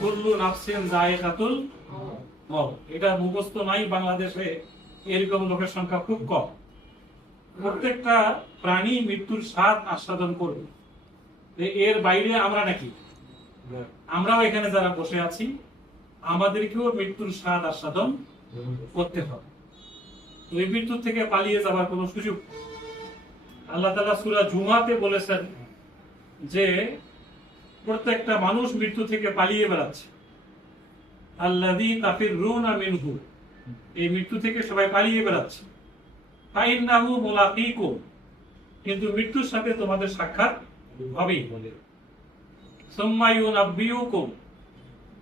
কুল্লু নাফসিন যায়কাতুল মউত, এটা মুখস্থ নাই বাংলাদেশে, এরকম লোকের সংখ্যা খুব কম। প্রত্যেকটা প্রাণী মৃত্যুর স্বাদ আস্বাদন করবে, এর বাইরে আমরা নাকি? আমরাও এখানে যারা বসে আছি আমাদেরকেও মৃত্যুর স্বাদ আস্বাদন করতে হবে। ওই মৃত্যু থেকে পালিয়ে যাবার কোনো সুযোগ। আল্লাহ তাআলা সূরা জুমাতে বলেছেন যে প্রত্যেকটা মানুষ মৃত্যু থেকে পালিয়ে বেড়াচ্ছে। আল্লাযী তাফিরুনা মিনহু, এই মৃত্যু থেকে সবাই পালিয়ে বেড়াচ্ছে। ফাইন্নাহু মুলাকীকুম, কিন্তু মৃত্যুর সাথে তোমাদের সাক্ষাৎ হবেই। সুম্মা ইউনাব্বিউকুম,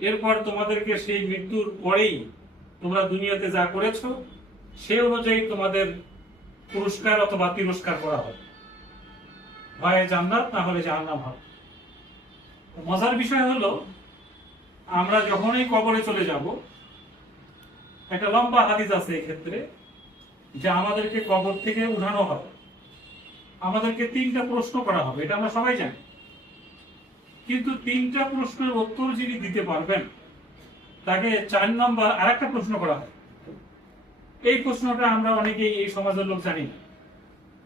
এরপর তোমাদেরকে সেই মৃত্যুর পরেই তোমরা দুনিয়াতে যা করেছো সেই অনুযায়ী তোমাদের পুরস্কার অথবা তিরস্কার করা হবে, হয় জান্নাত না হলে জাহান্নাম হবে। মজার বিষয় হলো, আমরা যখনই কবরে চলে যাব, একটা লম্বা হাদিস আছে এক্ষেত্রে, যে আমাদেরকে কবর থেকে উঠানো হবে, আমাদেরকে 3টা প্রশ্ন করা হবে, এটা আমরা সবাই জানি। কিন্তু 3টা প্রশ্নের উত্তর যিনি দিতে পারবেন তাকে 4 নম্বর আরেকটা প্রশ্ন করা হয়। এই প্রশ্নটা আমরা অনেকেই এই সমাজের লোক জানি না,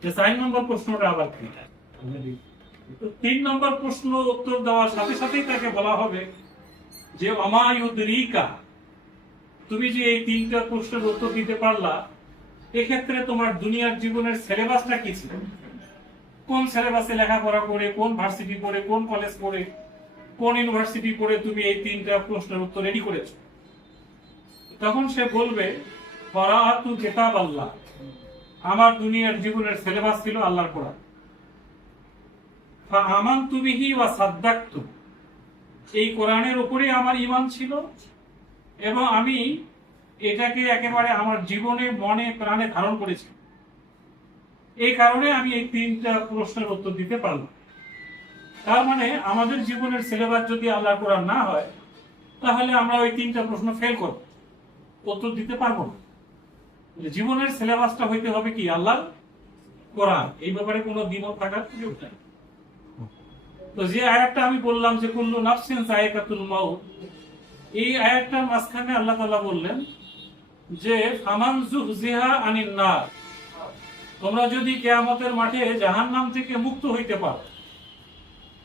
যে 4 নম্বর প্রশ্নটা আবার কি। 3 নম্বর প্রশ্ন উত্তর দেওয়ার সাথে সাথেই তাকে বলা হবে যে ওমা ইউদরিকা, তুমি যে এই 3টা প্রশ্নের উত্তর দিতে পারলা, এক্ষেত্রে তোমার দুনিয়ার জীবনের সিলেবাসটা কি ছিল, কোন সিলেবাসে লেখাপড়া করে, কোন ভার্সিটি পড়ে, কোন কলেজ পড়ে, কোন ইউনিভার্সিটি পড়ে তুমি এই 3টা প্রশ্নের উত্তর রেডি করেছো। তখন সে বলবে করাআতু কিতাব আল্লাহ, আমার দুনিয়ার জীবনের সিলেবাস ছিল আল্লাহর কোরআন। ফাআমানতু বিহি ওয়া সাদ্দাকতু, এই কোরআনের উপরে আমার ঈমান ছিল এবং আমি এটাকে একেবারে আমার জীবনে মনে প্রাণে ধারণ করেছি। এই কারণে আমি এই 3টা প্রশ্নের উত্তর দিতে পারলাম। তার মানে আমাদের জীবনের সিলেবাস যদি আল্লাহর কোরআন না হয়, তাহলে আমরা ওই 3টা প্রশ্ন ফেল করব, উত্তর দিতে পারবো না। জীবনের সিলেবাসটা হইতে হবে কি? আল্লাহর কোরআন। এই ব্যাপারে কোনো দ্বিমত থাকার সুযোগ নাই। তো যে আয়াতটা আমি বললাম যে কুল্লু নাফসিন যায়কাতুল মাউত, এই আয়াতটার মাঝখানে আল্লাহ তাআলা বললেন যে ফামান যুহজিহা আনিন নার, তোমরা যদি কিয়ামতের মাঠে জাহান্নাম থেকে মুক্ত হইতে পারো,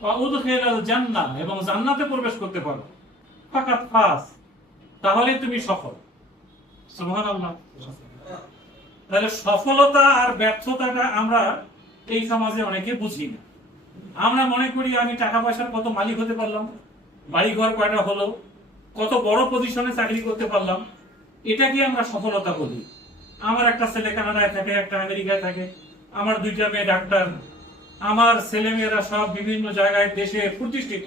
ওয়া উদখিলাল জান্নাহ, এবং জান্নাতে প্রবেশ করতে পারো, ফাকাত ফাজ, তাহলে তুমি সফল। সুবহানাল্লাহ। তাহলে সফলতা আর ব্যর্থতাটা আমরা এই সমাজে অনেকে বুঝি না। আমরা মনে করি আমি টাকা পয়সার কত মালিক হতে পারলাম, বাড়ি ঘর কয়টা হলো, কত বড় পজিশনে চাকরি করতে পারলাম, এটাকে আমরা সফলতা বলি। আমার একটা ছেলে কানাডায় থাকে, একটা আমেরিকায় থাকে, আমার 2টা মেয়ে ডাক্তার, আমার ছেলে মেয়েরা সব বিভিন্ন জায়গায় দেশে প্রতিষ্ঠিত,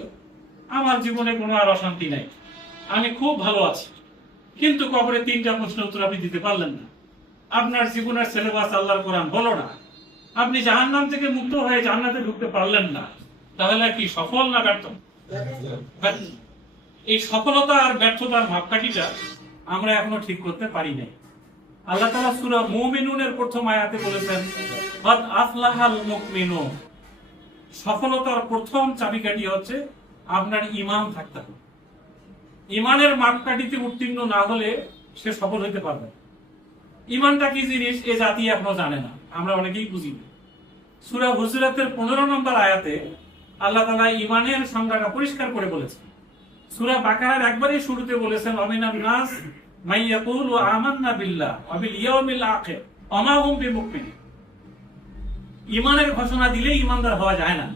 আমার জীবনে কোনো আর অশান্তি নাই, আমি খুব ভালো আছি। কিন্তু কবরে 3টা প্রশ্ন উত্তর আপনি দিতে পারলেন না, আপনার জীবনের সিলেবাস আল্লাহর কোরআন হলো না, আপনি জাহান্নাম থেকে মুক্ত হয়ে জান্নাতে ঢুকতে পারলেন না, তাহলে কি সফল না ব্যর্থ? এই সফলতা আর ব্যর্থতার মাপকাঠিটা আমরা এখনো ঠিক করতে পারি নাই। আল্লাহ তাআলা সূরা মুমিনুনের প্রথম আয়াতে বলেছেন কাদ আফলাহাল মুমিনুন, সফলতার প্রথম চাবিকাঠি হচ্ছে আপনার ঈমান থাকতে হবে। ঈমানের মাপকাঠিতে উত্তীর্ণ না হলে সে সফল হতে পারবে না। ঈমানটা কি জিনিস এ জাতি এখনো জানে না, আমরা অনেকেই বুঝি না। সূরা হুজুরাতের 15 নম্বর আয়াতে আল্লাহ তাআলা ঈমানের সংজ্ঞাটা পরিষ্কার করে বলেছেন। সূরা বাকারার একবারই শুরুতে বলেছেন ওয়ামিনান নাস মাই ইয়াকুলু আমান্না বিল্লাহ ওয়া বিল ইয়াউমিল আখির ওয়া মা হুম বিমুমিনিন। ঈমানের ঘোষণা দিলেই ঈমানদার হওয়া যায় না,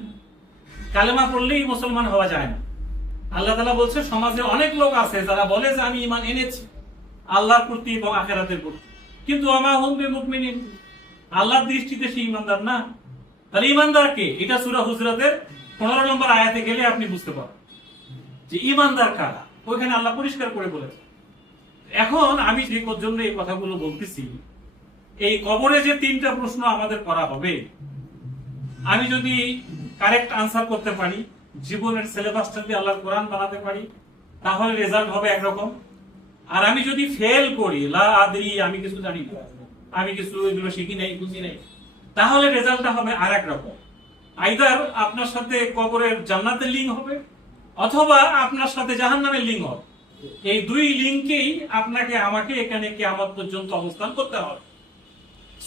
কালেমা পড়লেই মুসলমান হওয়া যায় না। আল্লাহ তাআলা বলছে সমাজে অনেক লোক আছে যারা বলে যে আমি ঈমান এনেছি আল্লাহর প্রতি এবং আখিরাতের প্রতি, কিন্তু ওয়া মা হুম বিমুমিনিন, আল্লাহর দৃষ্টিতে সে ঈমানদার না। তাহলে ঈমানদার কে? এটা সূরা হুজুরাতের 15 নম্বর আয়াতে গেলে আপনি বুঝতে পারবেন যে ঈমানদার কারা, ওইখানে আল্লাহ পরিষ্কার করে বলেছে। এখন আমি যে জন্য এই কথাগুলো বলতেছি, এই কবরে যে 3টা প্রশ্ন আমাদের করা হবে, আমি যদি কারেক্ট আনসার করতে পারি, জীবনের সিলেবাসটা যদি আল্লাহর কোরআন বানাতে পারি, তাহলে রেজাল্ট হবে একরকম। আর আমি যদি ফেল করি, লা আদরি, আমি কিছু জানি না, আমি কিছু এগুলো শিখি নাই, বুঝি নাই, তাহলে রেজাল্টটা হবে আর এক রকম। আইদার আপনার সাথে কবরের জান্নাতের লিঙ্ক হবে, অথবা আপনার সাথে জাহান্নামের লিঙ্ক হবে। এই দুই লিঙ্কেই আপনাকে আমাকে এখানে কিয়ামত পর্যন্ত অবস্থান করতে হবে।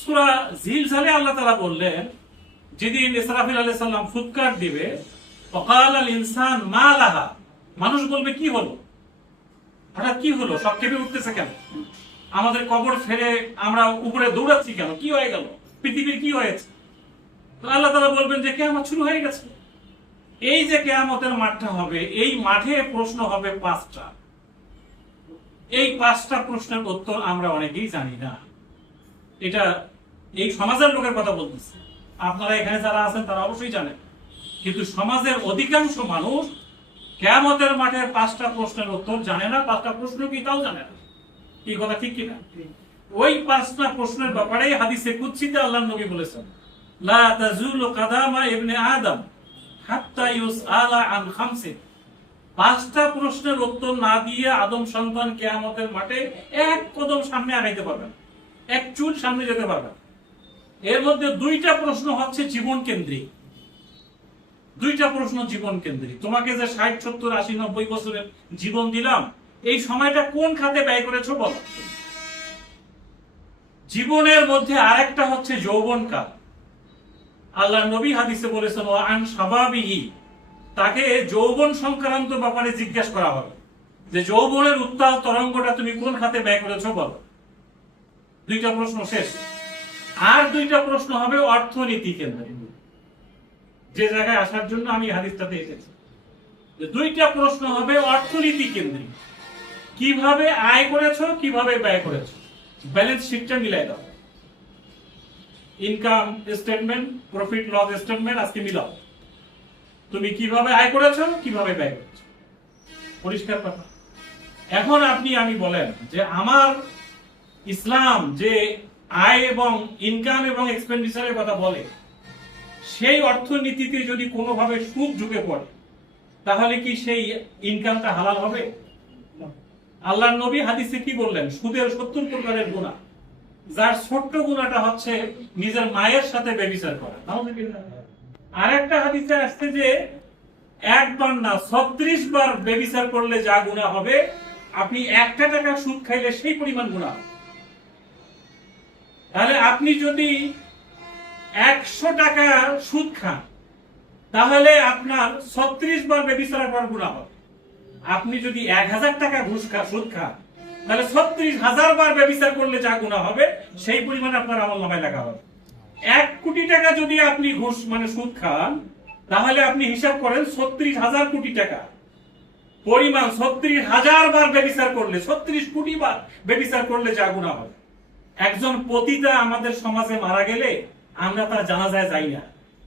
সূরা জিলজালে আল্লাহ তাআলা বললেন, যেদিন ইসরাফিল আলাইহিস সালাম ফুৎকার দিবে, ফাকালাল ইনসান মা লাহা, মানুষ বলবে কি হলো, হঠাৎ কি হলো, সব কেঁপে উঠতেছে কেন, আমাদের কবর ফেলে আমরা উপরে দৌড়াচ্ছি কেন, কি হয়ে গেল, পৃথিবীর কি হয়েছে? তো আল্লাহ তাআলা বলবেন যে কিয়ামত শুরু হয়ে গেছে। এই যে কিয়ামতের মাঠটা হবে, এই মাঠে প্রশ্ন হবে 5টা। এই 5টা প্রশ্নের উত্তর আমরা অনেকেই জানি না। এটা এই সমাজের লোকের কথা বলতেছি, আপনারা এখানে যারা আছেন তারা অবশ্যই জানেন, কিন্তু সমাজের অধিকাংশ মানুষ কিয়ামতের মাঠের 5টা প্রশ্নের উত্তর জানে না। 5টা প্রশ্ন কি তাও জানে না। কি কথা ঠিক কিনা? ওই 5টা প্রশ্নের ব্যাপারে হাদিসে কুদসিতে আল্লাহর নবী বলেছেন, লা তাজুলু কাদামা ইবনে আদম হাত্তা ইউসআলা আন খামসিন। 5টা প্রশ্নের উত্তর না দিয়ে আদম সন্তান কিয়ামতের মাঠে এক কদম সামনে আগাইতে পারবেন, এক চুল সামনে যেতে পারবেন। এর মধ্যে 2টা প্রশ্ন হচ্ছে জীবন কেন্দ্রিক। 2টা প্রশ্ন জীবন কেন্দ্রিক। তোমাকে যে 60, 70, 80, 90 বছরের জীবন দিলাম, এই সময়টা কোন খাতে ব্যয় করেছো বলো। জীবনের মধ্যে আরেকটা হচ্ছে যৌবনকাল। আল্লাহর নবী হাদিসে বলেছেন, ওয়া আন শাবাবিহি, তাকে যৌবন সংক্রান্ত ব্যাপারে জিজ্ঞাসা করা হবে যে যৌবনের উত্তাল তরঙ্গটা তুমি কোন খাতে ব্যয় করেছো বলো। 2টা প্রশ্ন শেষ। আর 2টা প্রশ্ন হবে অর্থনীতি কেন্দ্রে, যে জায়গায় আসার জন্য আমি হাদিসটাতে এসেছি। 2টা প্রশ্ন হবে অর্থনীতি কেন্দ্রিক। কিভাবে আয় করেছো, কিভাবে ব্যয় করেছো, ব্যালেন্স শিটটা মিলাই দাও। Income statement, profit loss statement আজকে মিলাও। তুমি কিভাবে আয় করেছো, কিভাবে ব্যয় করেছো, পরিষ্কার কথা। এখন আমি বলেন যে আমার ইসলাম যে আয় এবং ইনকাম এবং এক্সপেন্ডিচারের কথা বলে, সেই অর্থনীতিতে যদি কোনোভাবে সুদ ঢুকে পড়ে, তাহলে কি সেই ইনকামটা হালাল হবে? আল্লাহর নবী হাদিসে কি বললেন? সুদের 70 প্রকারের গুনাহ, যার ছোট্ট গুনাহটা হচ্ছে নিজের মায়ের সাথে ব্যভিচার করা। আরেকটা হাদিসে আসছে যে একবার না 36 বার ব্যভিচার করলে যা গুনাহ হবে, আপনি 1 টাকা সুদ খাইলে সেই পরিমাণ গুনাহ। তাহলে আপনি যদি 100 টাকা সুদ খান, তাহলে আপনার 36 বার ব্যভিচার করার গুনাহ হবে। আপনি যদি 1000 টাকা সুদ খান, তাহলে 36,000 বার ব্যভিচার করলে যা গুনাহ হবে, সেই পরিমাণ আপনার আমলনামায় লেখা হবে। 1 কোটি টাকা যদি আপনি ঘুষ সুদ খান, তাহলে আপনি হিসাব করেন 36,000 কোটি টাকা পরিমাণ 36,000 বার ব্যভিচার করলে, 36 কোটি বার ব্যভিচার করলে যা গুনাহ হবে। একজন পতিতা আমাদের সমাজে মারা গেলে আমরা তার জানাজায় যাই না।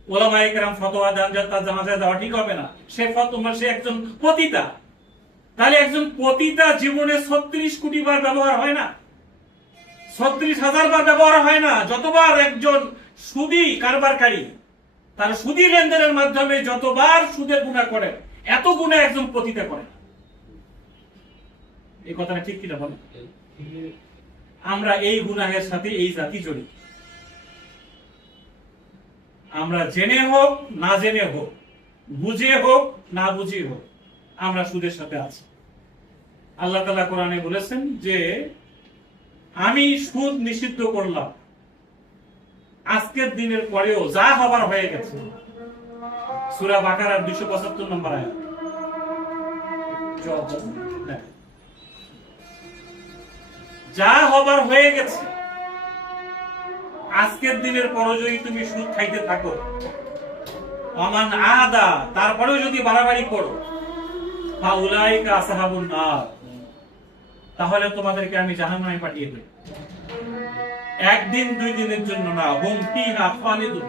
ওলামায়ে কেরাম ফতোয়া দেন যে তার জানাজায় যাওয়া ঠিক হবে না, সে একজন পতিতা। তাহলে একজন পতিতা জীবনে 36 কোটি বার ব্যবহার হয় না, 36,000 বার ব্যবহার হয় না। যতবার একজন সুদী কারবারকারী তার সুদী লেনদেনের মাধ্যমে যতবার সুদের গুনাহ করে, এত গুনাহ একজন পতিতা করে। এই কথাটা ঠিক কিনা বলেন? আমরা এই গুনাহের সাথে এই জাতি জড়িত। আমরা জেনে হোক না জেনে হোক, বুঝে হোক না বুঝে হোক, আমরা সুদের সাথে আছি। আল্লাহ তাআলা কোরআনে বলেছেন যে আমি সুদ নিষিদ্ধ করলাম, আজকের দিনের পরেও যা হবার হয়ে গেছে। সূরা বাকারার 275 নম্বর আয়াত। যা হবার হয়ে গেছে, আজকের দিনের পরও যদি তুমি সুদ খাইতে থাকো, আমান আদা, তারপরেও যদি বাড়াবাড়ি করো, ফাউলাইকা আসহাবুন নার, তাহলে তোমাদেরকে আমি জাহান্নামে পাঠিয়ে দেব। 1 দিন 2 দিনের জন্য না, হুম ফিহা খালিদুন,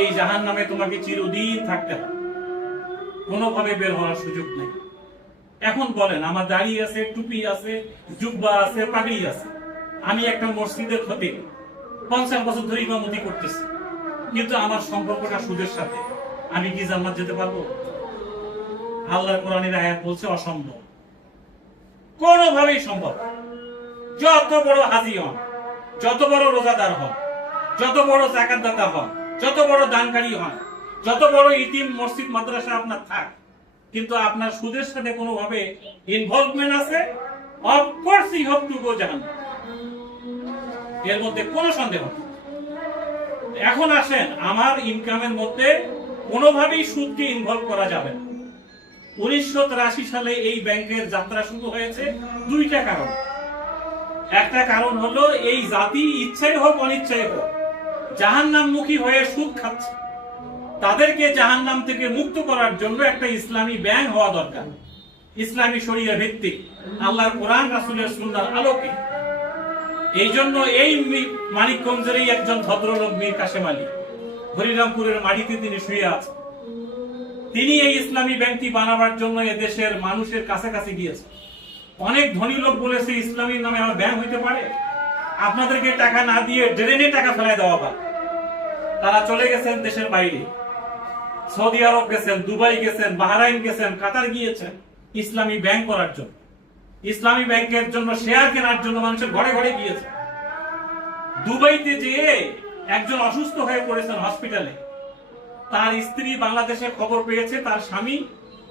এই জাহান্নামে তোমাকে চিরদিন থাকতে হবে, কোনোভাবে বের হওয়ার সুযোগ নেই। এখন বলেন, আমার দাড়ি আছে, টুপি আছে, জুব্বা আছে, পাগড়ি আছে, আমি একটা মসজিদের খতিব, 50 বছর ধরে ইমামতি করতেছি, কিন্তু আমার সম্পর্কটা সুদের সাথে, আমি কি জান্নাত যেতে পারবো? আল্লাহর কোরআনের আয়াত বলছে অসম্ভব, কোনোভাবেই সম্ভব। যত বড় হাজি হন, যত বড় রোজাদার হন, যত বড় যাকাতদাতা হন, যত বড় দানকারী হন, যত বড় ইতিম মসজিদ মাদ্রাসা আপনার থাক, কিন্তু আপনার সুদের সাথে কোনোভাবে ইনভলভমেন্ট আছে, of course you have to go জাহান্নাম, এর মধ্যে কোনো সন্দেহ নেই। এখন আসেন, আমার ইনকামের মধ্যে কোনোভাবেই সুদকে ইনভলভ করা যাবে না। 1983 সালে এই ব্যাংকের যাত্রা শুরু হয়েছে দুইটা কারণ। একটা কারণ হলো এই জাতি ইচ্ছাই হোক অনিচ্ছাই হোক জাহান্নামমুখী হয়ে সুদ খাচ্ছে, তাদেরকে জাহান্নাম থেকে মুক্ত করার জন্য একটা ইসলামী ব্যাংক হওয়া দরকার, ইসলামী শরিয়া ভিত্তিক, আল্লাহর কোরআন রাসূলের সুন্নাহর আলোকে। এই জন্য এই মানিকগঞ্জেরই একজন ভদ্রলোক মীর কাশেম আলী, হরিরামপুরের মাটিতে তিনি শুয়ে আছেন, তিনি এই ইসলামী ব্যাংকটি বানাবার জন্য এদেশের মানুষের কাছাকাছি গিয়েছেন। অনেক ধনী লোক বলেছে ইসলামীর নামে আমার ব্যাংক হইতে পারে, আপনাদেরকে টাকা না দিয়ে ড্রেনে টাকা ফেলায় দেওয়া হয়। তারা চলে গেছেন দেশের বাইরে, সৌদি আরব গেছেন, দুবাই গেছেন, বাহরাইন গেছেন, কাতার গিয়েছেন ইসলামী ব্যাংক করার জন্য, ইসলামী ব্যাংকের জন্য শেয়ার কেনার জন্য মানুষের ঘরে ঘরে গিয়েছে। দুবাইতে যেয়ে একজন অসুস্থ হয়ে পড়েছেন হসপিটালে, তার স্ত্রী বাংলাদেশে খবর পেয়েছে তার স্বামী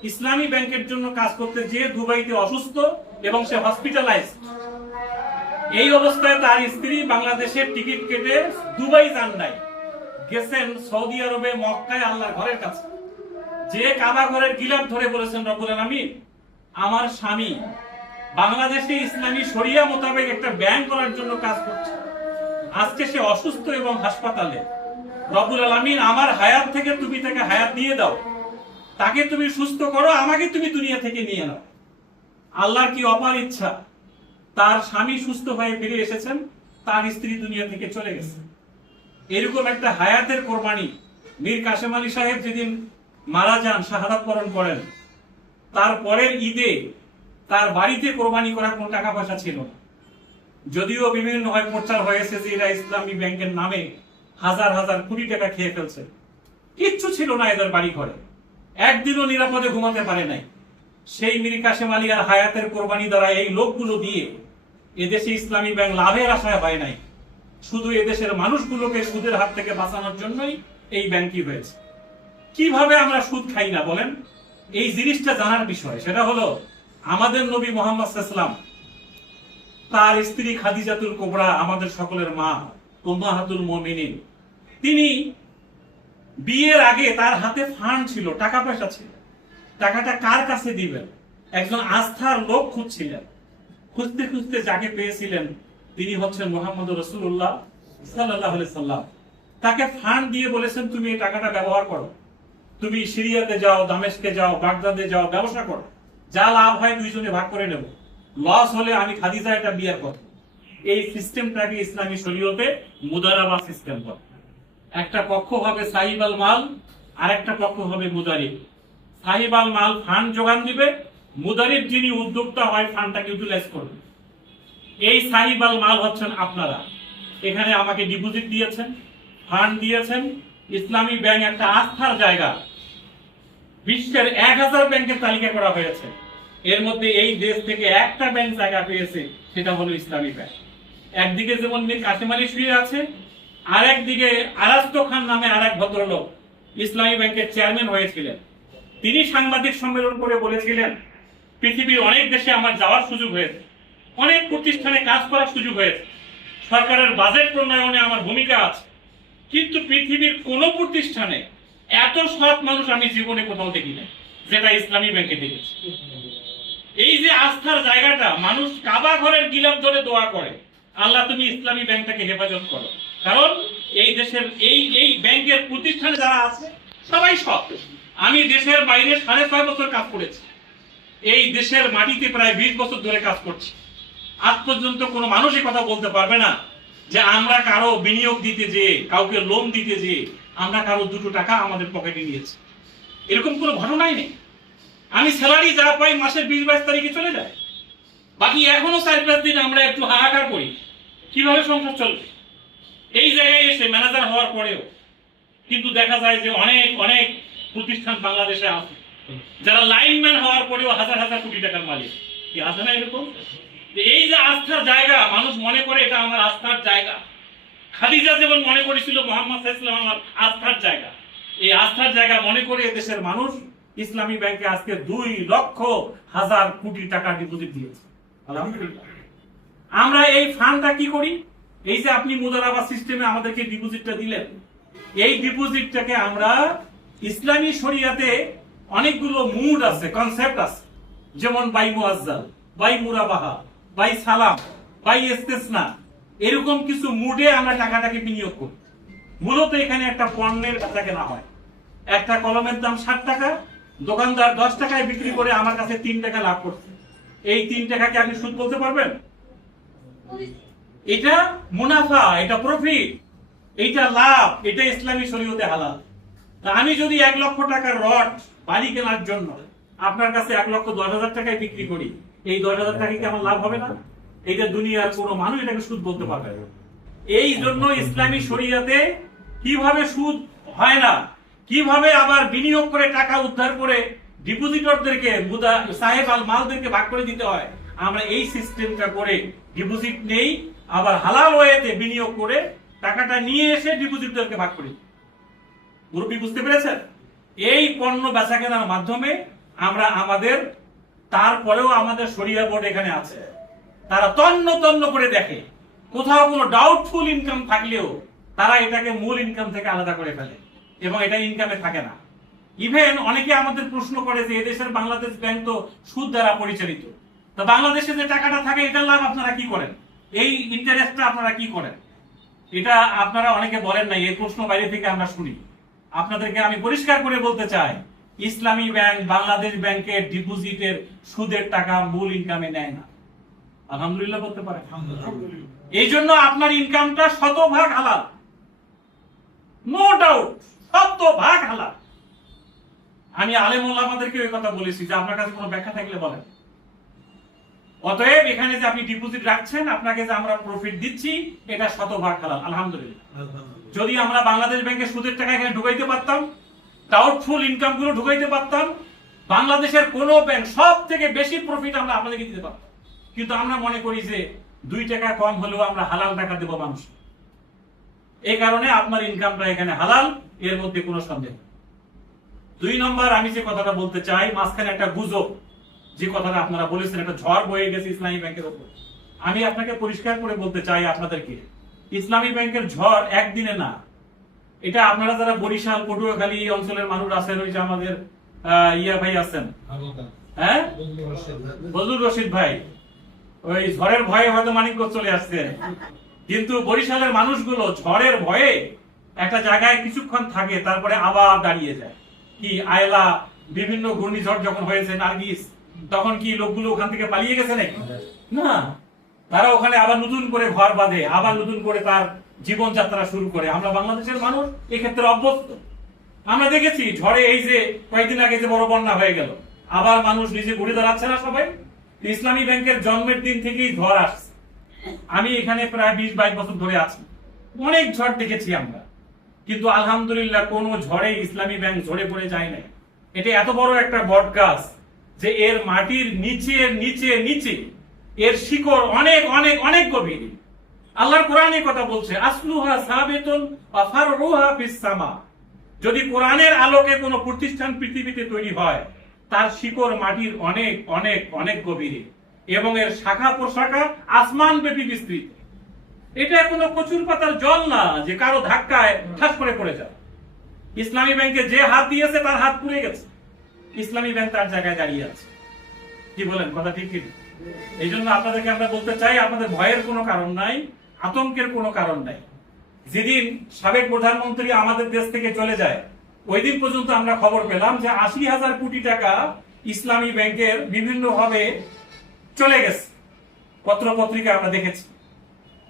ইসলামী ব্যাংকের জন্য কাজ করতে যেয়ে দুবাইতে অসুস্থ এবং সে হসপিটালাইজড। এই অবস্থায় তার স্ত্রী বাংলাদেশের টিকিট কেটে দুবাই যান নাই, গেছেন সৌদি আরবে মক্কায় আল্লাহর ঘরের কাছে, যে কাবা ঘরের গিলাফ ধরে বলেছেন রব্বুল আলামিন আমার স্বামী বাংলাদেশে ইসলামী শরিয়া মোতাবেক একটা ব্যাংক করার জন্য কাজ করছে, আজকে সে অসুস্থ এবং হাসপাতালে, রব্বুল আলামিন আমার হায়াত থেকে তুমি তাকে হায়াত দিয়ে দাও, তাকে তুমি সুস্থ করো, আমাকে তুমি দুনিয়া থেকে নিয়ে নাও। আল্লাহর কি অপার ইচ্ছা, তার স্বামী সুস্থ হয়ে ফিরে এসেছেন, তার স্ত্রী দুনিয়া থেকে চলে গেছে। এরকম একটা হায়াতের কোরবানি মীর কাশেম আলী সাহেব যেদিন মারা যান, শাহাদাত বরণ করেন, তারপরের ঈদে তার বাড়িতে কোরবানি করার কোনো টাকা পয়সা ছিল না। যদিও বিভিন্ন হয় প্রচার হয়েছে যে এরা ইসলামী ব্যাংকের নামে হাজার হাজার কোটি টাকা খেয়ে ফেলছে, কিচ্ছু ছিল না এদের বাড়ি ঘরে, একদিনও নিরাপদে ঘুমাতে পারে নাই। সেই মীর কাশেম আলী আর হায়াতের কোরবানি দ্বারা এই লোকগুলো দিয়ে এদেশে ইসলামী ব্যাংক লাভের আশায় হয় নাই, শুধু এদেশের মানুষগুলোকে সুদের হাত থেকে বাঁচানোর জন্যই এই ব্যাংকটি হয়েছে। কিভাবে আমরা সুদ খাই না বলেন, এই জিনিসটা জানার বিষয়। সেটা হলো আমাদের নবী মুহাম্মদ সাল্লাল্লাহু আলাইহি ওয়াসাল্লাম, তার স্ত্রী খাদিজাতুল কুবরা, আমাদের সকলের মা, উম্মাহাতুল মুমিনিন, তিনি বিয়ের আগে তার হাতে ফান্ড ছিল, টাকা পয়সা ছিল, টাকাটা কার কাছে দিবেন একজন আস্থার লোক খুঁজছিলেন। খুঁজতে খুঁজতে যাকে পেয়েছিলেন তিনি হচ্ছেন মুহাম্মদ রাসূলুল্লাহ সাল্লাল্লাহু আলাইহি সাল্লাম। তাকে ফান্ড দিয়ে বলেছেন তুমি এই টাকাটা ব্যবহার করো, তুমি সিরিয়াতে যাও, দামেস্কে যাও, বাগদাদে যাও, ব্যবসা করো, যা লাভ হয় দুইজনে ভাগ করে নেব, লস হলে আমি খাদিজা এটা বিয়ার করব। এই সিস্টেমটাকে ইসলামী শরীয়তে মুদারাবা সিস্টেম বলে। একটা পক্ষ হবে সাহিব আল মাল, আর একটা পক্ষ হবে মুদারিব। সাহিব আল মাল ফান্ড যোগান দিবে, মুদারিব যিনি উদ্যোক্তা হয় ফান্ডটাকে ইউটিলাইজ করবে। এই সাহিব আল মাল হচ্ছেন আপনারা, এখানে আমাকে ডিপোজিট দিয়েছেন, ফান্ড দিয়েছেন। ইসলামী ব্যাংক একটা আস্থার জায়গা, বিশ্বের 1000 ব্যাংকের তালিকা করা হয়েছে, এর মধ্যে এই দেশ থেকে একটা ব্যাংক জায়গা পেয়েছে, সেটা হলো ইসলামী ব্যাংক। একদিকে যেমন মীর কাশেম আলী শুয়ে আছে, আর একদিকে আরাস্তো খান নামে আর এক ভদ্রলোক ইসলামী ব্যাংকের চেয়ারম্যান হয়েছিলেন। তিনি সাংবাদিক সম্মেলন করে বলেছিলেন পৃথিবীর অনেক দেশে আমার যাওয়ার সুযোগ হয়েছে, অনেক প্রতিষ্ঠানে কাজ করার সুযোগ হয়েছে, সরকারের বাজেট প্রণয়নে আমার ভূমিকা আছে, কিন্তু পৃথিবীর কোন প্রতিষ্ঠানে এত সৎ মানুষ আমি জীবনে কোথাও দেখি না যেটা ইসলামী ব্যাংকে দেখেছি। এই যে আস্থার জায়গাটা, মানুষ কাবা ঘরের গিলাফ ধরে দোয়া করে আল্লাহ তুমি ইসলামী ব্যাংকটাকে হেফাজত করো, কারণ এই দেশের এই ব্যাংকের প্রতিষ্ঠানে যারা আছে সবাই সৎ। আমি দেশের বাইরে 6.5 বছর কাজ করেছি, এই দেশের মাটিতে প্রায় 20 বছর ধরে কাজ করছি। আজ পর্যন্ত কোনো মানুষই কথা বলতে পারবে না যে আমরা কারো বিনিয়োগ দিতে যেয়ে, কাউকে লোন দিতে যেয়ে আমরা কারো 2 টাকা আমাদের পকেটে নিয়েছি, এরকম কোনো ঘটনাই নেই। আমি স্যালারি যা পাই মাসের 20-22 তারিখে চলে যায়, বাকি এখনো 4-5 দিন আমরা একটু হাহাকার করি কিভাবে সংসার চলবে। এই জায়গায় এসে ম্যানেজার হওয়ার পরেও কিন্তু দেখা যায় যে অনেক অনেক প্রতিষ্ঠান বাংলাদেশে আছে যারা লাইনম্যান হওয়ার পরেও হাজার হাজার কোটি টাকার মালিক। কি আছে না এরকম? এই যে আস্থার জায়গা, মানুষ মনে করে এটা আমার আস্থার জায়গা। খাদিজা যেমন মনে করেছিল মুহাম্মদ সাল্লাল্লাহু আলাইহি ওয়াসাল্লাম আমার আস্থার জায়গা, এই আস্থার জায়গা মনে করে দেশের মানুষ ইসলামী ব্যাংকে আজকে 2,00,000 কোটি টাকা ডিপোজিট দিয়েছে। আলহামদুলিল্লাহ। আমরা এই ফান্ডটা কি করি? এই যে আপনি মুদারাবা সিস্টেমে আমাদেরকে ডিপোজিটটা দিলেন, এই ডিপোজিটটাকে আমরা ইসলামী শরিয়াতে অনেকগুলো মুড আছে, কনসেপ্ট আছে, যেমন বাই মুআজ্জাল, বাই মুরাবাহা, বাই সালাম, বাই ইস্তেসনা, এরকম কিছু মুডে আমরা টাকাটাকে বিনিয়োগ করি। মূলত এখানে একটা পণ্যের বেচা কেনা হয়, একটা কলমের দাম 60 টাকা, দোকানদার 10 টাকায় বিক্রি করে আমার কাছে 3 টাকা লাভ করছে। এই 3 টাকাকে আপনি সুদ বলতে পারবেন? এটা মুনাফা, এটা প্রফিট, এটা লাভ, এটা ইসলামী শরীয়তে হালাল। তা আমি যদি 1 লক্ষ টাকার রড বাড়ি কেনার জন্য আপনার কাছে 1,10,000 টাকায় বিক্রি করি, এই 10,000 টাকা কি আমার লাভ হবে না? এটা দুনিয়ার কোনো মানুষ এটাকে সুদ বলতে পারবে না। এই জন্য ইসলামী শরিয়াতে কিভাবে সুদ হয় না, কিভাবে আবার বিনিয়োগ করে টাকা উদ্ধার করে ডিপোজিটরদেরকে, সাহেব আল মালদেরকে ভাগ করে দিতে হয়, আমরা এই সিস্টেমটা করে ডিপোজিট নেই, আবার হালাল ওয়েতে বিনিয়োগ করে টাকাটা নিয়ে এসে ডিপোজিটরদেরকে ভাগ করি। মুরব্বী বুঝতে পেরেছেন? এই পণ্য বেচা কেনার মাধ্যমে আমরা আমাদের, তারপরেও আমাদের শরিয়া বোর্ড এখানে আছে, তারা তন্ন তন্ন করে দেখে কোথাও কোনো ডাউটফুল ইনকাম থাকলেও তারা এটাকে মূল ইনকাম থেকে আলাদা করে ফেলে এবং এটা ইনকামে থাকে না। ইভেন অনেকে আমাদের প্রশ্ন করে যে এদেশের বাংলাদেশ ব্যাংক তো সুদ দ্বারা পরিচালিত, তো বাংলাদেশে যে টাকাটা থাকে এটার লাভ আপনারা কি করেন? এই ইন্টারেস্টটা আপনারা কি করেন? এটা আপনারা অনেকে বলেন না, এই প্রশ্ন বাইরে থেকে আমরা শুনি। আপনাদেরকে আমি পরিষ্কার করে বলতে চাই, ইসলামী ব্যাংক বাংলাদেশ ব্যাংকের ডিপোজিটের সুদের টাকা মূল ইনকামে নেয় না। আলহামদুলিল্লাহ বলতে পারে। এই জন্য আপনার ইনকামটা 100% হালাল, নো ডাউট, 100% হালাল। আমি আলেম ওলামাদেরকে ওই কথা বলেছি যে আপনার কাছে কোনো ব্যাখ্যা থাকলে বলেন। অতএব এখানে যে আপনি ডিপোজিট রাখছেন, আপনাকে যে আমরা প্রফিট দিচ্ছি, এটা 100% হালাল। আলহামদুলিল্লাহ। যদি আমরা বাংলাদেশ ব্যাংকের সুদের টাকা এখানে ঢুকাইতে পারতাম, ডাউটফুল ইনকাম গুলো ঢুকাইতে পারতাম, বাংলাদেশের কোন ব্যাংক সব থেকে বেশি প্রফিট আমরা আপনাদেরকে দিতে পারতাম। কিন্তু আমরা মনে করি যে 2 টাকা কম হলেও আমরা হালাল টাকা দেব মানুষ। এই কারণে আপনার ইনকামটা এখানে হালাল, এর মধ্যে কোনো সন্দেহ। 2 নম্বর আমি যে কথাটা বলতে চাই, মাঝখানে একটা গুজব, যে কথাটা আপনারা বলেছেন, একটা ঝড় বয়ে গেছে ইসলামী ব্যাংকের উপর। আমি আপনাকে পরিষ্কার করে বলতে চাই আপনাদেরকে, ইসলামী ব্যাংকের ঝড় একদিনে না। এটা আপনারা যারা বরিশাল, পটুয়াখালী অঞ্চলের মানুষ আছেন, ওই যে আমাদের ইয়া ভাই আছেন, হ্যাঁ, বজলুর রশিদ ভাই, ওই ঝড়ের ভয়ে হয়তো মানিকগঞ্জ চলে আসছে, কিন্তু বরিশালের মানুষগুলো ঝড়ের ভয়ে একটা জায়গায় কিছুক্ষণ থাকে, তারপরে আবার দাঁড়িয়ে যায়। কি আয়লা, বিভিন্ন ঘূর্ণিঝড় যখন হয়েছে, নার্গিস, তখন কি লোকগুলো ওখান থেকে পালিয়ে গেছে নাকি? না, তারা ওখানে আবার নতুন করে ঘর বাঁধে, আবার নতুন করে তার জীবনযাত্রা শুরু করে। আমরা বাংলাদেশের মানুষ এক্ষেত্রে অভ্যস্ত। আমরা দেখেছি ঝড়ে, এই যে কয়েকদিন আগে যে বড় বন্যা হয়ে গেল, আবার মানুষ নিজে ঘুরে দাঁড়াচ্ছে না সবাই। ইসলামী ব্যাংকের জন্মের দিন থেকেই ঝড় আসছে। আমি এখানে প্রায় 20-22 বছর ধরে আছি, অনেক ঝড় দেখেছি আমরা, কিন্তু আলহামদুলিল্লাহ কোন ঝড়ে ইসলামী ব্যাংক ঝরে পড়ে যায় না। এটা এত বড় একটা বট গাছ যে এর মাটির নিচে নিচে নিচে এর শিকড় অনেক অনেক অনেক গভীর। আল্লাহর কোরআনে কথা বলছে, আসলুহা সাবিতুন ওয়া ফারউহা ফিস সামা। যদি কোরআনের আলোকে কোনো প্রতিষ্ঠান পৃথিবীতে তৈরি হয়, তার শিকড় মাটির অনেক অনেক অনেক গভীরে এবং এর শাখা প্রশাখা আসমান ব্যাপী বিস্তৃত। এটা কোনো প্রচুর পাতার জল না যে কারো ধাক্কায় ঠাস করে পড়ে যায়। ইসলামী ব্যাংকে যে হাত দিয়েছে তার হাত পুড়ে গেছে, ইসলামী ব্যাংক তার জায়গায় দাঁড়িয়ে আছে। কি বলেন, কথা ঠিক কি? এই জন্য আপনাদেরকে আমরা বলতে চাই, আপনাদের ভয়ের কোনো কারণ নাই, আতঙ্কের কোনো কারণ নাই। যেদিন সাবেক প্রধানমন্ত্রী আমাদের দেশ থেকে চলে যায়, ওই দিন পর্যন্ত আমরা খবর পেলাম যে 80,000 কোটি টাকা ইসলামী ব্যাংকের বিভিন্ন ভাবে চলে গেছে, পত্র পত্রিকা আমরা দেখেছি।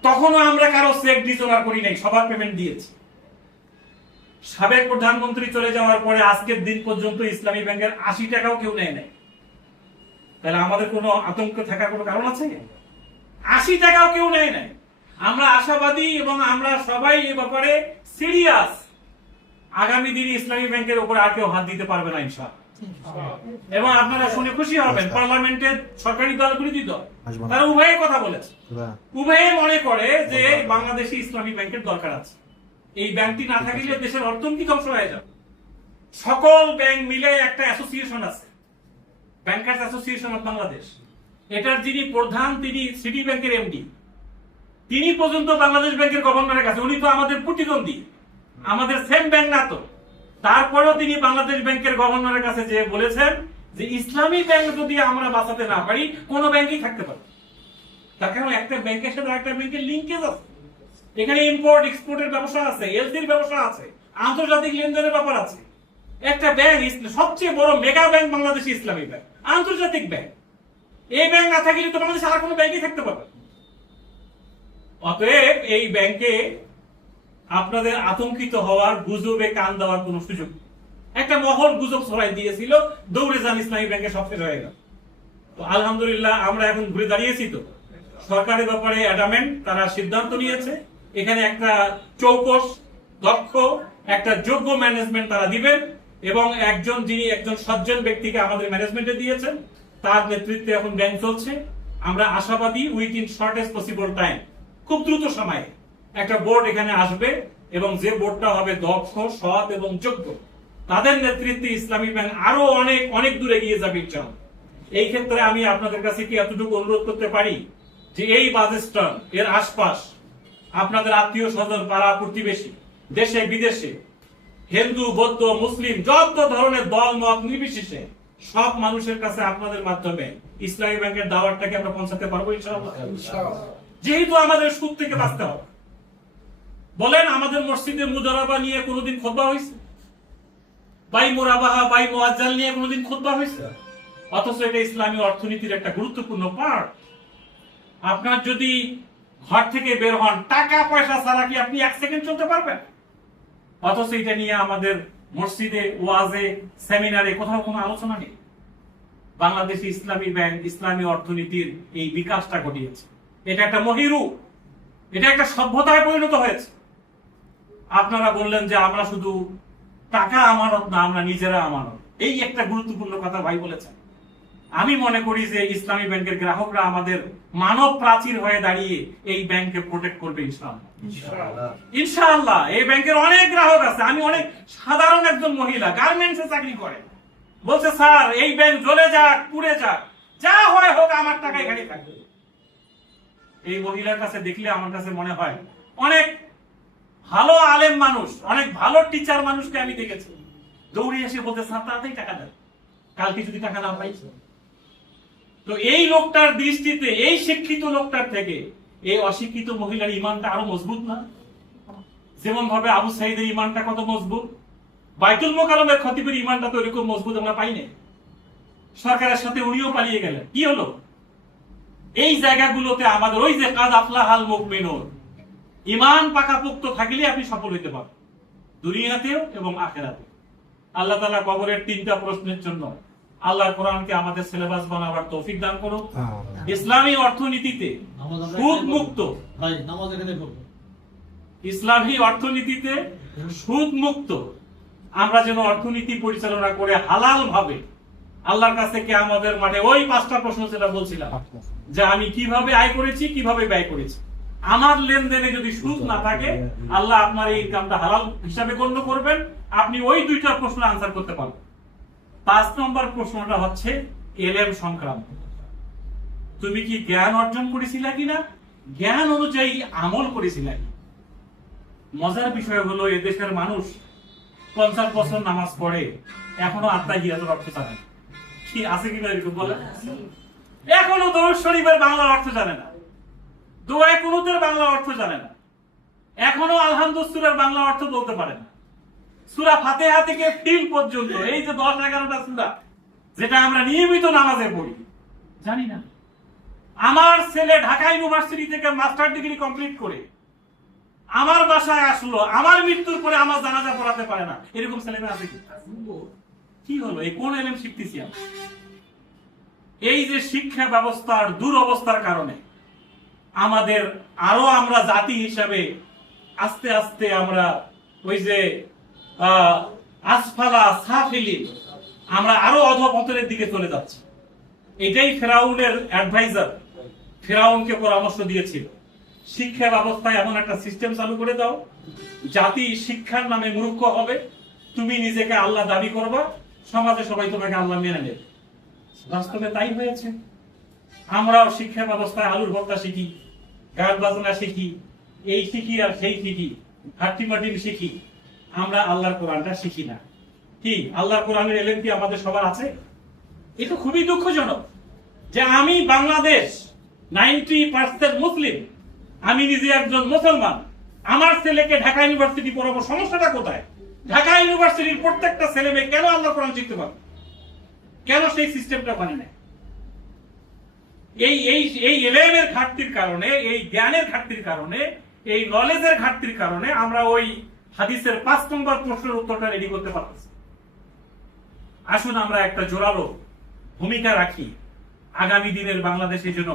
তখনও আমরা কারো চেক ডিজোনার করি নাই, সবার পেমেন্ট দিয়েছি। সাবেক প্রধানমন্ত্রী চলে যাওয়ার পরে আজকের দিন পর্যন্ত ইসলামী ব্যাংকের 80 টাকাও কেউ নেয় নাই। তাহলে আমাদের কোনো আতঙ্ক থাকার কোনো কারণ আছে? 80 টাকাও কেউ নেয় নাই। আমরা আশাবাদী এবং আমরা সবাই এ ব্যাপারে সিরিয়াস। আগামী দিনে ইসলামী ব্যাংকের উপর আর কেউ হাত দিতে পারবে না ইনশাআল্লাহ। এবং আপনারা শুনে খুশি হবেন, পার্লামেন্টের সরকারি দল, বিরোধী দল, তারা উভয়ে কথা বলেছে। উভয়ে মনে করে যে বাংলাদেশে ইসলামী ব্যাংকের দরকার আছে। এই ব্যাংকটি না থাকলে দেশের অর্থনীতি ধ্বংস হয়ে যাবে। সকল ব্যাংক মিলে একটা অ্যাসোসিয়েশন আছে, ব্যাংকার্স অ্যাসোসিয়েশন অফ বাংলাদেশ। এটার যিনি প্রধান তিনি সিটি ব্যাংকের এমডি, তিনি পর্যন্ত বাংলাদেশ ব্যাংকের গভর্নরের কাছে, উনি তো আমাদের প্রতিদ্বন্দ্বী, আমাদের সেম ব্যাংক না তো, তারপরেও তিনি বাংলাদেশ ব্যাংকের গভর্নরের কাছে যে বলেছেন যে ইসলামী ব্যাংক যদি আমরা বাঁচাতে না পারি কোনো ব্যাংকই থাকতে পারে। তার কারণ একটা ব্যাংকের সাথে একটা ব্যাংকের লিঙ্কেজ আছে, এখানে ইম্পোর্ট এক্সপোর্টের ব্যবসা আছে, এলসির ব্যবসা আছে, আন্তর্জাতিক লেনদেনের ব্যাপার আছে। একটা ব্যাংক, সবচেয়ে বড় মেগা ব্যাংক বাংলাদেশ ইসলামী ব্যাংক, আন্তর্জাতিক ব্যাংক, এই ব্যাংক না থাকলে তো বাংলাদেশে আর কোনো ব্যাংকই থাকতে পারবে। অতএব এই ব্যাংকে আপনাদের আতঙ্কিত হওয়ার, গুজবে কান দেওয়ার কোন সুযোগ নেই। একটা মহল গুজব ছড়াই দিয়েছিল, দৌড়ে যান ইসলামী ব্যাংকে সব শেষ হয়ে গেল। তো আলহামদুলিল্লাহ আমরা এখন ঘুরে দাঁড়িয়েছি, তো সরকারের ব্যাপারে অ্যাডামেন্ট, তারা সিদ্ধান্ত নিয়েছে এখানে একটা চৌকস, দক্ষ, একটা যোগ্য ম্যানেজমেন্ট তারা দিবেন, এবং একজন সজ্জন ব্যক্তিকে আমাদের ম্যানেজমেন্টে দিয়েছেন, তার নেতৃত্বে এখন ব্যাংক চলছে। আমরা আশাবাদী উইথিন শর্টেস্ট পসিবল টাইম, খুব দ্রুত সময়ে একটা বোর্ড এখানে আসবে, এবং যে বোর্ডটা হবে দক্ষ, সৎ এবং যোগ্য, তাদের নেতৃত্বে ইসলামী ব্যাংক আরো অনেক অনেক দূর এগিয়ে যাবে ইনশাআল্লাহ। এই ক্ষেত্রে আমি আপনাদের কাছে কি এতটুকু অনুরোধ করতে পারি যে এই বাজেস্টন এর আশপাশ আপনাদের আত্মীয় স্বজন, পাড়া প্রতিবেশী, দেশে বিদেশে, হিন্দু, বৌদ্ধ, মুসলিম, যত ধরনের দল মত নির্বিশেষে সব মানুষের কাছে আপনাদের মাধ্যমে ইসলামী ব্যাংকের দাওয়াতটাকে আমরা পৌঁছাতে পারবো ইনশাআল্লাহ। যেহেতু আমাদের সুদ থেকে বাঁচতে হবে। বলেন, আমাদের মসজিদে মুদারাবা নিয়ে কোনোদিন খুতবা হয়েছে? বাই মুরাবাহা, বাই মুআজ্জাল নিয়ে কোনোদিন খুতবা হয়েছে? অথচ এটা ইসলামী অর্থনীতির একটা গুরুত্বপূর্ণ পার্ট। আপনার যদি ঘর থেকে বের হন, টাকা পয়সা ছাড়া কি আপনি এক সেকেন্ড চলতে পারবেন? অথচ এটা নিয়ে আমাদের মসজিদে, ওয়াজে, সেমিনারে কোথাও কোনো আলোচনা নেই। বাংলাদেশ ইসলামী ব্যাংক ইসলামী অর্থনীতির এই বিকাশটা ঘটিয়েছে। এটা একটা মহিরু, এটা একটা সভ্যতায় পরিণত হয়েছে। আপনারা বললেন যে আমরা শুধু টাকা আমানত না, আমরা নিজেরা আমানত। এই একটা গুরুত্বপূর্ণ কথা ভাই বলেছেন। আমি মনে করি যে ইসলামী ব্যাংকের গ্রাহকরা আমাদের মানব প্রাচীর হয়ে দাঁড়িয়ে এই ব্যাংককে প্রোটেক্ট করবে ইনশাআল্লাহ। ইনশাআল্লাহ এই ব্যাংকের অনেক গ্রাহক আছে। আমি অনেক সাধারণ একজন মহিলা গার্মেন্টসে চাকরি করে, বলছে স্যার এই ব্যাংক জ্বলে যাক, পুড়ে যাক, যা হয় হোক, আমার টাকা এখানে থাকবে। এই মহিলার কাছে দেখলে আমার কাছে মনে হয় অনেক ভালো আলেম মানুষ, অনেক ভালো টিচার মানুষকে আমি দেখেছি দৌড়ে এসে বলতে স্যার তাড়াতাড়ি টাকা দেন, কালকে যদি টাকা না পাই। তো এই লোকটার দৃষ্টিতে, এই শিক্ষিত লোকটার থেকে এই অশিক্ষিত মহিলার ইমানটা আরো মজবুত না? যেমন ভাবে আবু সাইদের ইমানটা কত মজবুত, বাইতুল মোকাররমের খতিবের ইমানটা তো এরকম মজবুত আমরা পাই না। সরকারের সাথে উনিও পালিয়ে গেলেন, কি হলো? এই জায়গাগুলোতে আমাদের ওই যে কাদ আফলাহাল মুমিনুন, ঈমান পাকাপোক্ত থাকলে আপনি সফল হতে পারবেন দুনিয়াতেও এবং আখিরাতেও। আল্লাহ তাআলা কবরের 3টা প্রশ্নের জন্য আল্লাহ কোরআনকে আমাদের সিলেবাস বানাবার তৌফিক দান করুন। ইসলামী অর্থনীতিতে সুদ মুক্ত, ইসলামী অর্থনীতিতে সুদ মুক্ত আমরা যেন অর্থনীতি পরিচালনা করে হালাল ভাবে আল্লাহর কাছে কি আমাদের মাঠে ওই 5টা প্রশ্ন যেটা বলছিলাম যে আমি কিভাবে আয় করেছি, কিভাবে ব্যয় করেছি, আমার লেনদেনে যদি সুদ না থাকে আল্লাহ আপনার এই ইনকামটা হালাল হিসাবে গণ্য করবেন। আপনি ওই 2টা প্রশ্ন আনসার করতে পারবেন। 5 নম্বর প্রশ্নটা হচ্ছে এলেম সংক্রান্ত। তুমি কি জ্ঞান অর্জন করেছিলা কিনা, জ্ঞান অনুযায়ী আমল করেছিলা কি? মজার বিষয় হলো এদেশের মানুষ 50 বছর নামাজ পড়ে, এখনো আত্মাহিয়াতুল অর্থ জানে না। কি আছে কিনা এরকম বলে? এখনো দরুদ শরীফের বাংলা অর্থ জানে না, দোয়া কুনুতের বাংলা অর্থ জানে না, এখনো আলহামদুলিল্লাহর বাংলা অর্থ বলতে পারে না। সূরা ফাতিহা থেকে ফিল পর্যন্ত এই যে 10-11টা সূরা যেটা আমরা নিয়মিত নামাজে পড়ি, জানি না। আমার ছেলে ঢাকা ইউনিভার্সিটি থেকে মাস্টার ডিগ্রি কমপ্লিট করে আমার বাসায় আসলো, আমার মৃত্যুর পরে আমার জানাজা পড়াতে পারে না, এরকম ছেলেমেয়ে আছে কি হলো? এই কোন এলেম শিখতেছি আমরা? এই যে শিক্ষা ব্যবস্থার দুরবস্থার কারণে আমাদের আরো আমরা জাতি হিসাবে আস্তে আস্তে আমরা ওই যে আসফালা সাফিলিন, আমরা আরো অধঃপতনের দিকে চলে যাচ্ছি। এটাই ফেরাউনের অ্যাডভাইজার ফেরাউনকে পরামর্শ দিয়েছিল, শিক্ষা ব্যবস্থায় এমন একটা সিস্টেম চালু করে দাও জাতি শিক্ষার নামে মূর্খ হবে, তুমি নিজেকে আল্লাহ দাবি করবা, সমাজে সবাই তোমাকে আল্লাহ মেনে নেবে। বাস্তবে তাই হয়েছে। আমরাও শিক্ষা ব্যবস্থায় আলুর ভর্তা শিখি, গান বাজনা শিখি, এই শিখি আর সেই শিখি, হাট্টিমাটিম শিখি, আমরা আল্লাহর কোরআনটা শিখি না। কি আল্লাহর কোরআনের এলেম কি আমাদের সবার আছে? এটা খুবই দুঃখজনক যে আমি বাংলাদেশ 90% মুসলিম, আমি নিজে একজন মুসলমান, আমার ছেলেকে ঢাকা ইউনিভার্সিটি পড়াবো, সমস্যাটা কোথায়? ঢাকা ইউনিভার্সিটির প্রত্যেকটা ছেলে মেয়ে কেন আল্লাহর কোরআন শিখতে পারবে? কেন সেই সিস্টেমটা মানে নেয়? এই এলেমের ঘাটতির কারণে, এই জ্ঞানের ঘাটতির কারণে, এই নলেজের ঘাটতির কারণে আমরা ওই হাদিসের 5 নম্বর প্রশ্নের উত্তরটা রেডি করতে পারতেছি। আসুন আমরা একটা জোরালো ভূমিকা রাখি আগামী দিনের বাংলাদেশের জন্য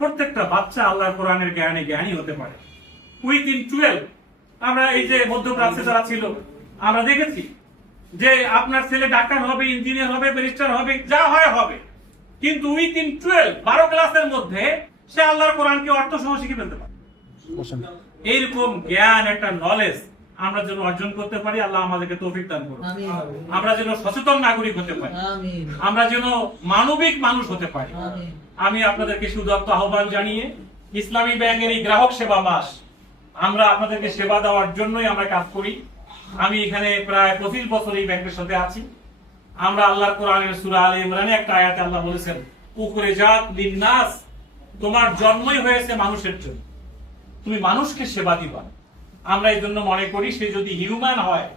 প্রত্যেকটা বাচ্চা আল্লাহর কোরআনের জ্ঞানে জ্ঞানী হতে পারে। উইথিন 12 আমরা এই যে মধ্যপ্রাচ্যে যারা ছিল আমরা দেখেছি যে আপনার ছেলে ডাক্তার হবে, ইঞ্জিনিয়ার হবে, ব্যারিস্টার হবে, যা হয় হবে, কিন্তু উইথিন 12 ক্লাসের মধ্যে সে আল্লাহর কোরআনকে অর্থ সহ শিখে ফেলতে পারে। এইরকম জ্ঞান, একটা নলেজ আমরা যেন অর্জন করতে পারি, আল্লাহ আমাদেরকে তৌফিক দান করুন। আমরা যেন সচেতন নাগরিক হতে পারি, আমরা যেন মানবিক মানুষ হতে পারি। আমি আপনাদেরকে সুদত্ত আহ্বান জানিয়ে ইসলামী ব্যাংকের এই গ্রাহক সেবা মাস আমরা আপনাদেরকে সেবা দেওয়ার জন্যই আমরা কাজ করি। আমি এখানে প্রায় 25 বছর এই ব্যাংকের সাথে আছি। আমরা আল্লাহর কোরআনের সূরা আলে ইমরানে একটা আয়াতে আল্লাহ বলেছেন, উখরিজাত লিন্নাস, তোমার জন্মই হয়েছে মানুষের জন্য, তুমি মানুষকে সেবা দিবা। আমরা এই জন্য মনে করি সে যদি হিউম্যান হয়,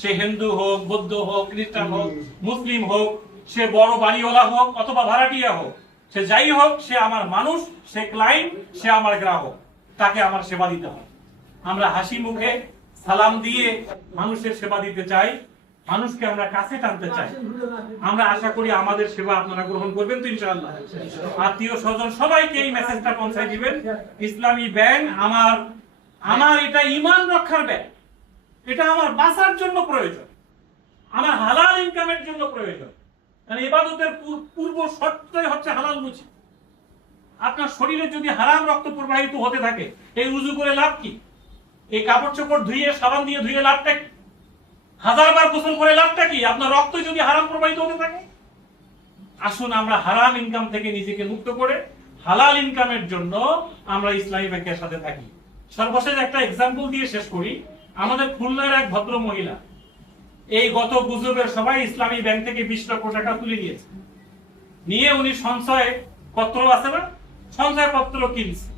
সে হিন্দু হোক, বৌদ্ধ হোক, খ্রিস্টান হোক, মুসলিম হোক, সে বড় বাড়িওয়ালা হোক অথবা ভাড়াটিয়া হোক, সে যাই হোক, সে আমার মানুষ, সে ক্লায়েন্ট, সে আমার গ্রাহক, তাকে আমার সেবা দিতে হয়। আমরা হাসি মুখে সালাম দিয়ে মানুষের সেবা দিতে চাই, মানুষকে আমরা কাছে টানতে চাই। আমরা আশা করি আমাদের সেবা আপনারা গ্রহণ করবেন তো ইনশাআল্লাহ। আত্মীয় স্বজন সবাইকে এই মেসেজটা পৌঁছায় দিবেন, ইসলামী ব্যাংক আমার এটা ঈমান রক্ষার ব্যাংক, এটা আমার বাঁচার জন্য প্রয়োজন, আমার হালাল ইনকামের জন্য প্রয়োজন। কারণ ইবাদতের পূর্ব শর্তই হচ্ছে হালাল রুচি। আপনার শরীরে যদি হারাম রক্ত প্রবাহিত হতে থাকে, এই উযু করে লাভ কি? এই কাপড় চোপড় ধুয়ে সাবান দিয়ে ধুয়ে লাভটা কি? 1000 বার গোসল করে লাভটা কি? আপনার রক্ত যদি হারাম প্রবাহিত হতে থাকে। আসুন আমরা হারাম ইনকাম থেকে নিজেকে মুক্ত করে হালাল ইনকামের জন্য আমরা ইসলামী ব্যাংকের সাথে থাকি। সর্বশেষ একটা এক্সাম্পল দিয়ে শেষ করি। আমাদের খুলনার এক ভদ্র মহিলা এই গত গুজবের সবাই ইসলামী ব্যাংক থেকে 20 লক্ষ টাকা তুলে নিয়েছে, নিয়ে উনি সঞ্চয় পত্র আছে না, সঞ্চয় পত্র কিনছে।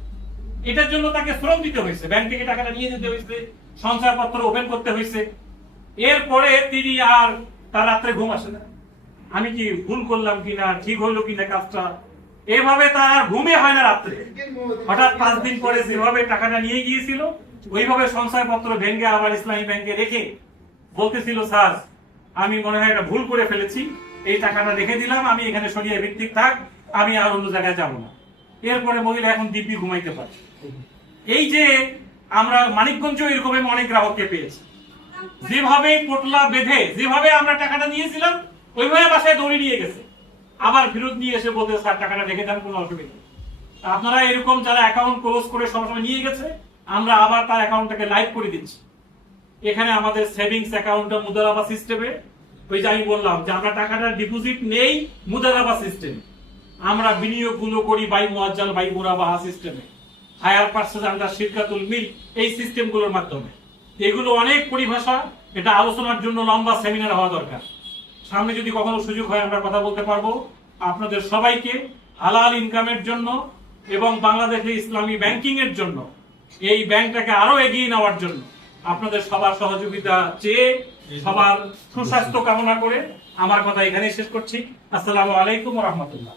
এটার জন্য তাকে শ্রম দিতে হয়েছে, ব্যাংক থেকে টাকাটা নিয়ে যেতে হয়েছে, সঞ্চয় পত্র ওপেন করতে হয়েছে। এরপরে তিনি আর তার রাত্রে ঘুম আসে না, আমি কি ভুল করলাম কিনা, ঠিক হইলো কিনা কাজটা, এভাবে তার ঘুমে হয় না রাত্রে। হঠাৎ 5 দিন পরে যেভাবে টাকাটা নিয়ে গিয়েছিল ওইভাবে সঞ্চয় পত্র ভেঙে আবার ইসলামী ব্যাংকে রেখে বলতেছিল, স্যার আমি মনে হয় এটা ভুল করে ফেলেছি, এই টাকাটা রেখে দিলাম, আমি এখানে সরিয়ে ভিত্তিক থাক, আমি আর অন্য জায়গায় যাব না। এরপরে মহিলা এখন দিব্যি ঘুমাইতে পারে। এই যে আমরা মানিকগঞ্জ এরকম অনেক গ্রাহককে পেয়েছি, যেভাবে পোটলা বেঁধে যেভাবে আমরা টাকাটা নিয়েছিলাম ওইভাবে বাসায় দৌড়ে নিয়ে গেছে, আবার ফেরত নিয়ে এসে বলতে, স্যার টাকাটা রেখে দেন, কোনো অসুবিধা নেই। আপনারা এরকম যারা অ্যাকাউন্ট ক্লোজ করে সবসময় নিয়ে গেছে, আমরা আবার তার অ্যাকাউন্টটাকে লাইভ করে দিচ্ছি। এখানে আমাদের সেভিংস অ্যাকাউন্টটা মুদারাবা সিস্টেমে, ওই যে আমি বললাম যে আমরা টাকাটা ডিপোজিট নেই মুদারাবা সিস্টেমে, আমরা বিনিয়োগগুলো করি বাই মুআজ্জাল বাই মুরাবাহা সিস্টেমে, হায়ার পারচেজ আন্ডার শিরকাতুল মিল, এই সিস্টেমগুলোর মাধ্যমে। এগুলো অনেক পরিভাষা, এটা আলোচনার জন্য লম্বা সেমিনার হওয়া দরকার। সামনে যদি কখনো সুযোগ হয় আমরা কথা বলতে পারবো। আপনাদের সবাইকে হালাল ইনকামের জন্য এবং বাংলাদেশে ইসলামী ব্যাংকিং এর জন্য, এই ব্যাংকটাকে আরো এগিয়ে নেওয়ার জন্য আপনাদের সবার সহযোগিতা চেয়ে, সবার সুস্বাস্থ্য কামনা করে আমার কথা এখানেই শেষ করছি। আসসালামু আলাইকুম ওয়া রাহমাতুল্লাহ।